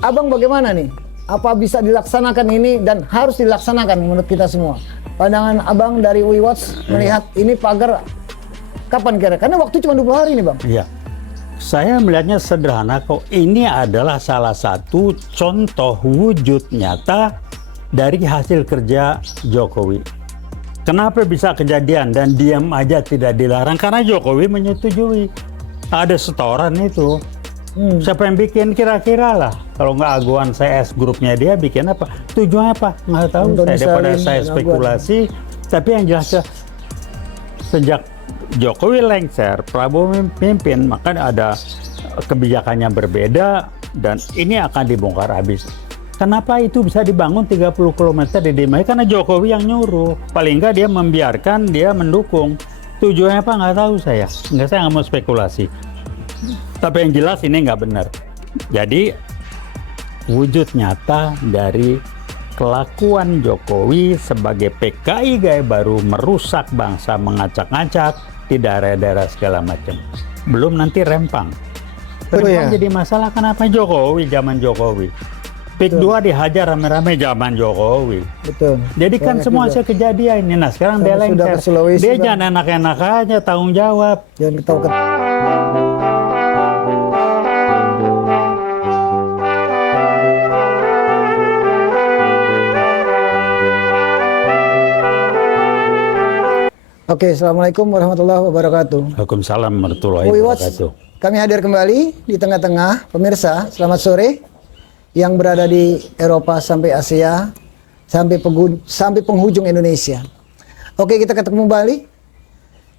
Abang bagaimana nih? Apa bisa dilaksanakan ini dan harus dilaksanakan menurut kita semua? Pandangan Abang dari We Watch melihat ini pagar kapan kira? Karena waktu cuma 20 hari nih Bang. Iya. Saya melihatnya sederhana kok. Ini adalah salah satu contoh wujud nyata dari hasil kerja Jokowi. Kenapa bisa kejadian dan diam aja tidak dilarang? Karena Jokowi menyetujui. Ada setoran itu. Siapa yang bikin kira-kira lah? Kalau nggak Aguan CS grupnya dia bikin apa? Tujuannya apa? Nggak tahu. Daripada saya spekulasi. Tapi yang jelas sejak Jokowi lengser, Prabowo memimpin, maka ada kebijakannya berbeda dan ini akan dibongkar habis. Kenapa itu bisa dibangun 30 km di Demai? Karena Jokowi yang nyuruh. Paling nggak dia membiarkan, dia mendukung. Tujuannya apa nggak tahu saya. Saya nggak mau spekulasi. Tapi yang jelas ini nggak benar. Jadi wujud nyata dari kelakuan Jokowi sebagai PKI gaya baru merusak bangsa, mengacak-ngacak di daerah-daerah segala macam. Belum nanti Rempang. Rempang jadi masalah kenapa Jokowi, zaman Jokowi. PIK 2 dihajar rame-rame zaman Jokowi. Betul. Jadi kan semua hasil kejadian ini. Nah sekarang dia lengser. Dia jangan enak-enak aja tanggung jawab. Jangan ketawa. Oke, assalamualaikum warahmatullahi wabarakatuh. Waalaikumsalam warahmatullahi wabarakatuh. Kami hadir kembali di tengah-tengah pemirsa. Selamat sore yang berada di Eropa sampai Asia sampai penghujung Indonesia. Oke, kita ketemu kembali.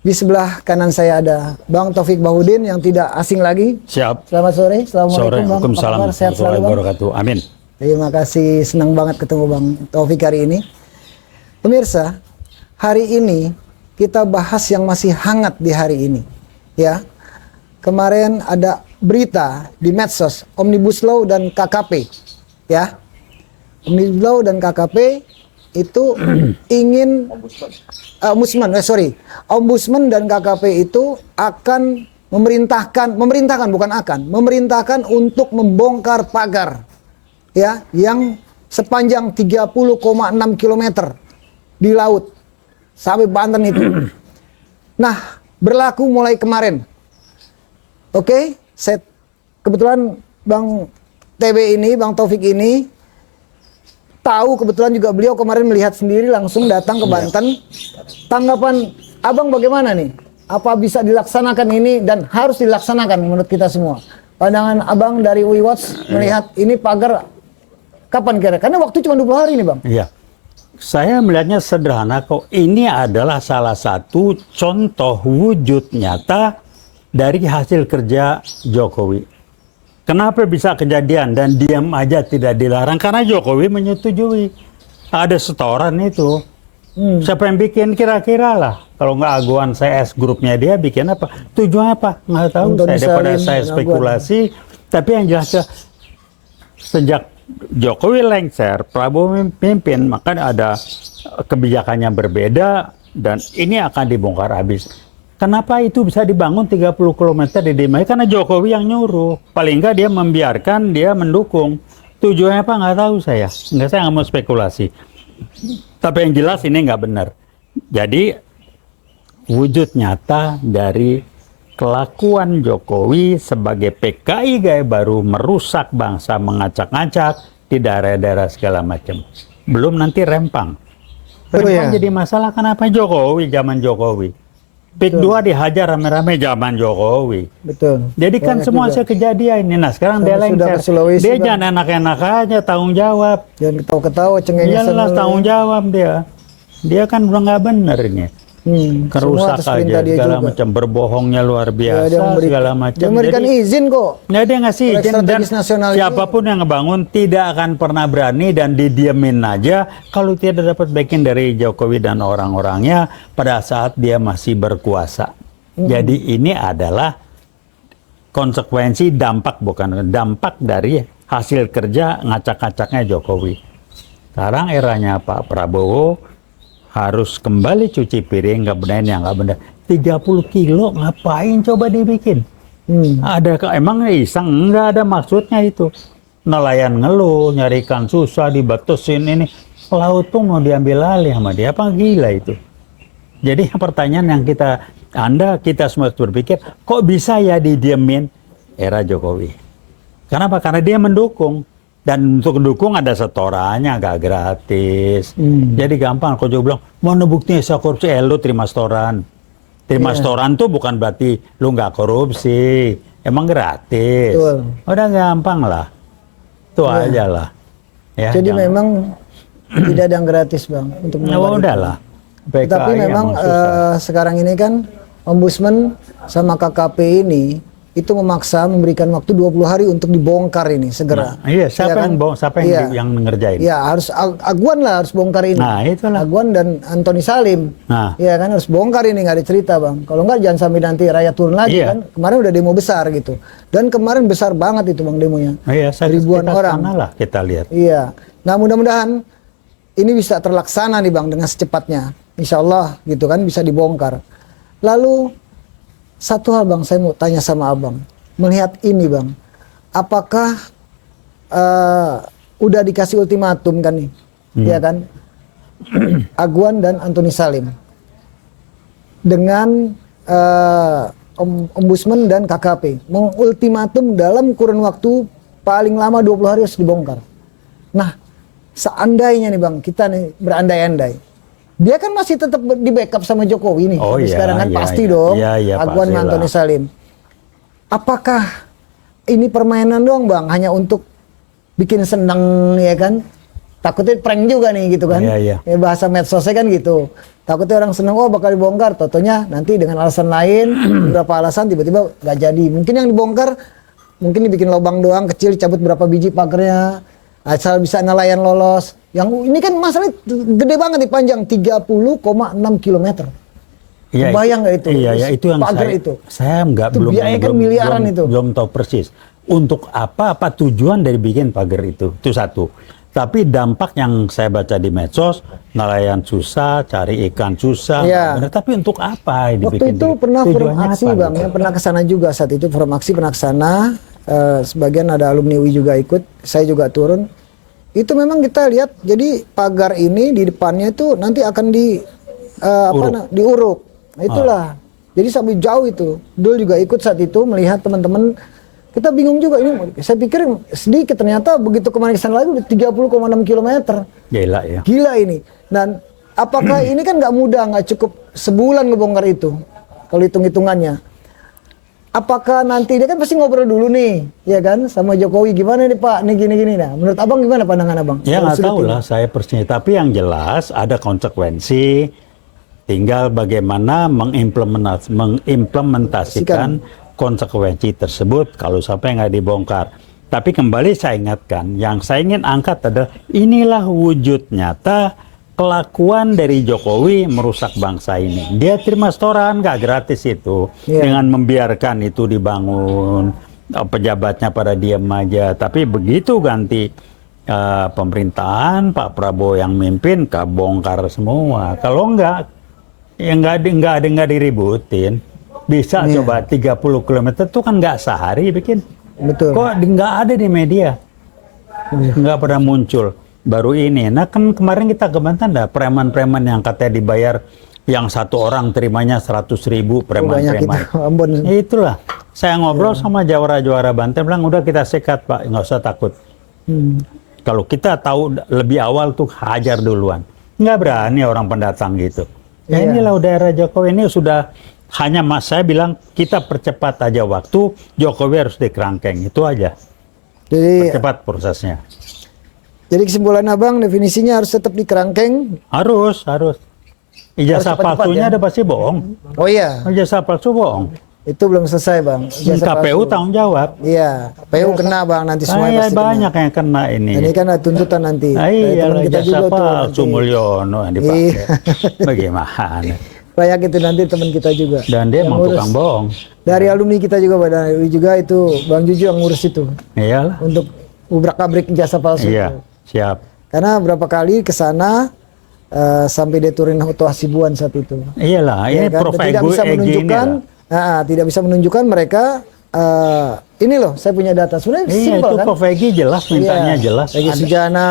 Di sebelah kanan saya ada Bang Taufik Bahudin yang tidak asing lagi. Siap. Selamat sore. Assalamualaikum Bang. Waalaikumsalam warahmatullahi wabarakatuh. Amin. Terima kasih, senang banget ketemu Bang Taufik hari ini. Pemirsa, hari ini kita bahas yang masih hangat di hari ini, ya. Kemarin ada berita di medsos Omnibus Law dan KKP, ya. Omnibus Law dan KKP itu ingin Ombudsman dan KKP itu akan memerintahkan untuk membongkar pagar, ya, yang sepanjang 30,6 km di laut sampai Banten itu. Nah, berlaku mulai kemarin. Oke, saya kebetulan Bang TB ini, Bang Taufik ini tahu, kebetulan juga beliau kemarin melihat sendiri langsung datang ke Banten. Tanggapan Abang bagaimana nih? Apa bisa dilaksanakan ini dan harus dilaksanakan menurut kita semua? Pandangan Abang dari We Watch melihat ini pagar kapan kira? Karena waktu cuma 20 hari nih Bang. Iya. Saya melihatnya sederhana kok. Ini adalah salah satu contoh wujud nyata dari hasil kerja Jokowi. Kenapa bisa kejadian dan diam aja tidak dilarang? Karena Jokowi menyetujui. Ada setoran itu. Siapa yang bikin kira-kira lah? Kalau nggak Aguan CS grupnya dia bikin apa? Tujuannya apa? Nggak tahu. Daripada saya spekulasi. Tapi yang jelas sejak Jokowi lengser, Prabowo memimpin, maka ada kebijakannya berbeda dan ini akan dibongkar habis. Kenapa itu bisa dibangun 30 km di Demai? Karena Jokowi yang nyuruh. Paling nggak dia membiarkan, dia mendukung. Tujuannya apa nggak tahu saya. Saya nggak mau spekulasi. Tapi yang jelas ini nggak benar. Jadi wujud nyata dari kelakuan Jokowi sebagai PKI gaya baru merusak bangsa, mengacak-ngacak di daerah-daerah segala macam. Belum nanti Rempang. Rempang jadi masalah kenapa Jokowi, zaman Jokowi. PIK 2 dihajar rame-rame zaman Jokowi. Betul. Jadi kan semua hasil kejadian ini. Nah sekarang dia lengser. Dia jangan enak-enak aja tanggung jawab. Jangan ketawa-ketawa, cengengesan. Jelas tanggung jawab dia. Dia kan udah nggak benar ini. Kerusak aja segala macam, berbohongnya luar biasa, ya, segala macam. Dia memberikan izin kok. Nah, dia ngasih izin dan siapapun yang ngebangun tidak akan pernah berani dan didiemin aja kalau tidak dapat backing dari Jokowi dan orang-orangnya pada saat dia masih berkuasa. Jadi ini adalah konsekuensi dampak dari hasil kerja ngacak-ngacaknya Jokowi. Sekarang eranya Pak Prabowo harus kembali cuci piring, nggak benar yang nggak benar. 30 kilo ngapain coba dibikin? Ada emang iseng? Nggak ada maksudnya itu. nelayan ngeluh, nyari ikan susah, dibatasin ini. Laut pun mau diambil alih sama dia, apa gila itu? Jadi pertanyaan yang kita semua harus berpikir, kok bisa ya didiemin era Jokowi? Kenapa? Karena dia mendukung. Dan untuk mendukung ada setorannya, agak gratis. Jadi gampang, kalau Jokowi bilang, mana buktinya saya korupsi, lu terima setoran. Terima setoran tuh bukan berarti lu nggak korupsi, emang gratis. Betul. Udah gampang lah. Itu aja lah. Ya, Jadi memang tidak ada yang gratis Bang untuk ya menyebar itu. udahlah. Tapi memang sekarang ini kan Ombudsman sama KKP ini itu memaksa memberikan waktu 20 hari untuk dibongkar ini segera. Nah, iya, siapa yang ngerjain? Iya, harus Aguan lah harus bongkar ini. Nah, itulah. Aguan dan Antoni Salim. Nah. Iya kan harus bongkar ini, nggak ada cerita Bang. Kalau nggak jangan sampai nanti rakyat turun lagi kan. Kemarin udah demo besar gitu. Dan kemarin besar banget itu Bang demonya. Iya, ribuan orang. Lah kita lihat. Iya. Nah, mudah-mudahan ini bisa terlaksana nih Bang dengan secepatnya. Insya Allah gitu kan bisa dibongkar. Lalu satu hal Bang, saya mau tanya sama Abang. Melihat ini Bang, apakah udah dikasih ultimatum kan nih? Ya kan? Aguan dan Antoni Salim. Dengan Ombudsman dan KKP. Mengultimatum dalam kurun waktu paling lama 20 hari harus dibongkar. Nah, seandainya nih Bang, kita nih berandai-andai. Dia kan masih tetap di backup sama Jokowi nih. Sekarang kan pasti dong. Aguan dan Antoni Salim. Apakah ini permainan doang Bang? Hanya untuk bikin senang ya kan? Takutnya prank juga nih gitu kan? Ya, bahasa medsosnya kan gitu. Takutnya orang senang, oh bakal dibongkar. Totonya nanti dengan alasan lain, beberapa alasan tiba-tiba nggak jadi. Mungkin yang dibongkar, mungkin dibikin lubang doang kecil, cabut berapa biji pagernya. Asal bisa nelayan lolos. Yang ini kan masalahnya gede banget nih, panjang 30,6 km. Iya, bayang nggak itu? Iya, itu yang saya belum tahu persis. Untuk apa tujuan dari bikin pagar itu satu. Tapi dampak yang saya baca di medsos, nelayan susah, cari ikan susah. Ya. Tapi untuk apa dibikin? Waktu itu pernah forum aksi Bang, ya, pernah kesana juga saat itu forum aksi pernah kesana. Sebagian ada alumni UI juga ikut, saya juga turun. Itu memang kita lihat, jadi pagar ini di depannya itu nanti akan diuruk. Nah, itulah. Jadi sampai jauh itu. Dul juga ikut saat itu melihat teman-teman. Kita bingung juga ini. Saya pikir sedikit, ternyata begitu kemarin kesana lagi udah 30,6 km. Gila ya. Gila ini. Dan apakah ini kan nggak mudah, nggak cukup sebulan ngebongkar itu. Kalau hitung-hitungannya. Apakah nanti dia kan pasti ngobrol dulu nih, ya kan, sama Jokowi, gimana nih Pak, nih gini-gini. Nah, menurut Abang gimana pandangan Abang? Ya nggak tahu lah saya persisnya. Tapi yang jelas ada konsekuensi. Tinggal bagaimana mengimplementasikan konsekuensi tersebut kalau sampai nggak dibongkar. Tapi kembali saya ingatkan, yang saya ingin angkat adalah inilah wujud nyata kelakuan dari Jokowi merusak bangsa ini. Dia terima setoran nggak gratis itu, dengan membiarkan itu dibangun, pejabatnya pada diam aja. Tapi begitu ganti pemerintahan, Pak Prabowo yang mimpin, kebongkar semua. Kalau enggak, ya nggak diributin. Bisa coba 30 km itu kan nggak sehari bikin. Betul. Kok nggak ada di media, nggak pernah muncul. Baru ini, nah kan kemarin kita kebantan dah preman-preman yang katanya dibayar, yang satu orang terimanya 100.000 preman-preman. Itulah, saya ngobrol sama jawara-jawara Banten, bilang udah kita sekat Pak, nggak usah takut. Kalau kita tahu lebih awal tuh hajar duluan, nggak berani orang pendatang gitu. Ya inilah daerah Jokowi ini sudah hanya saya bilang kita percepat aja waktu, Jokowi harus dikerangkeng, itu aja. Jadi percepat prosesnya. Jadi kesimpulan Abang, definisinya harus tetap dikerangkeng? Harus. Ijazah palsunya ada pasti bohong. Oh iya. Ijazah palsu bohong. Itu belum selesai Bang. KPU tanggung jawab. Iya. KPU kena Bang nanti semuanya pasti banyak yang kena ini. Ini kan ada tuntutan nanti. Iya, ijazah palsu Mulyono yang dipakai. Bagaimana? Banyak itu nanti teman kita juga. Dan dia emang tukang bohong. Dari alumni kita juga, dari juga itu Bang Juju yang ngurus itu. Iyalah. Untuk ubrak-abrik ijazah palsu. Iya. Siap. Karena berapa kali ke sana sampai dia turunin Oto Hasibuan saat itu. Iyalah, ini kan? prof tidak bisa menunjukkan mereka ini loh, saya punya data. Sebenarnya Iya, simpel itu kan? Kok Vegi jelas, mintanya Iya, jelas. Egy Ada- Sujana,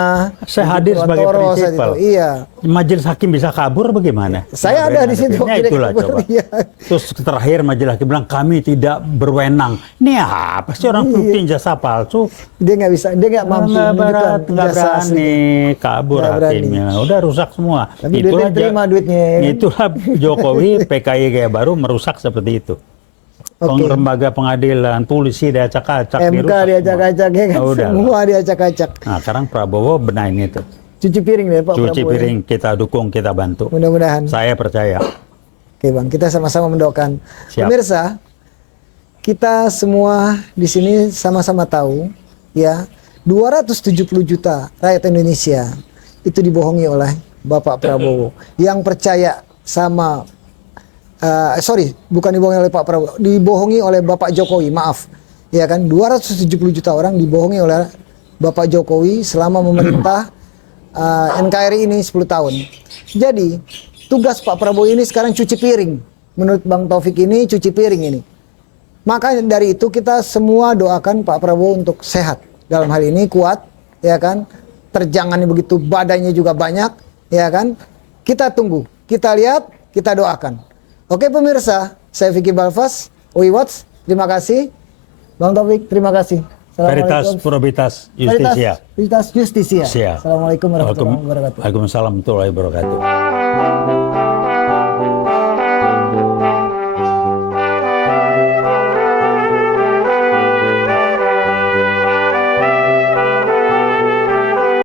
Saya hadir Ibu sebagai Wantoro saat prinsipal. itu. Iya. Majelis hakim bisa kabur bagaimana? Saya ada di situ. Ya itulah Direktur, coba. iya. Terus terakhir majelis hakim bilang kami tidak berwenang. Ini apa sih orang bukti jasa palsu? Dia nggak bisa, dia nggak mampu Nggak menunjukkan nggak jasa berani aslinya. kabur Nggak berani. hakimnya. Udah rusak semua. Tapi duitnya terima duitnya, ya kan? Itulah Jokowi PKI gaya baru merusak seperti itu. Oke. Lembaga pengadilan, polisi diacak-acak, MK dirusak diacak-acak ya kan, semua. Udah lah. semua diacak-acak. Nah, sekarang Prabowo benahin itu. Cuci piring deh Pak Cuci Prabowo. piring, kita dukung, kita bantu. Mudah-mudahan. Saya percaya. Oke Bang, kita sama-sama mendoakan. Siap. Pemirsa, kita semua di sini sama-sama tahu ya, 270 juta rakyat Indonesia itu dibohongi oleh Bapak Prabowo. Yang percaya sama bukan dibohongi oleh Pak Prabowo, dibohongi oleh Bapak Jokowi, maaf. Ya kan, 270 juta orang dibohongi oleh Bapak Jokowi selama memerintah NKRI ini 10 tahun. Jadi, tugas Pak Prabowo ini sekarang cuci piring. Menurut Bang Taufik ini cuci piring ini. Maka dari itu kita semua doakan Pak Prabowo untuk sehat. Dalam hal ini kuat, ya kan? Terjangannya begitu, badannya juga banyak, ya kan? Kita tunggu, kita lihat, kita doakan. Oke pemirsa, saya Vicky Balfas, UI Watch, terima kasih. Bang Taufik, terima kasih. Veritas, probitas, justisia. Veritas Justisia. Siap. Assalamualaikum warahmatullahi wabarakatuh. Waalaikumsalam warahmatullahi wabarakatuh.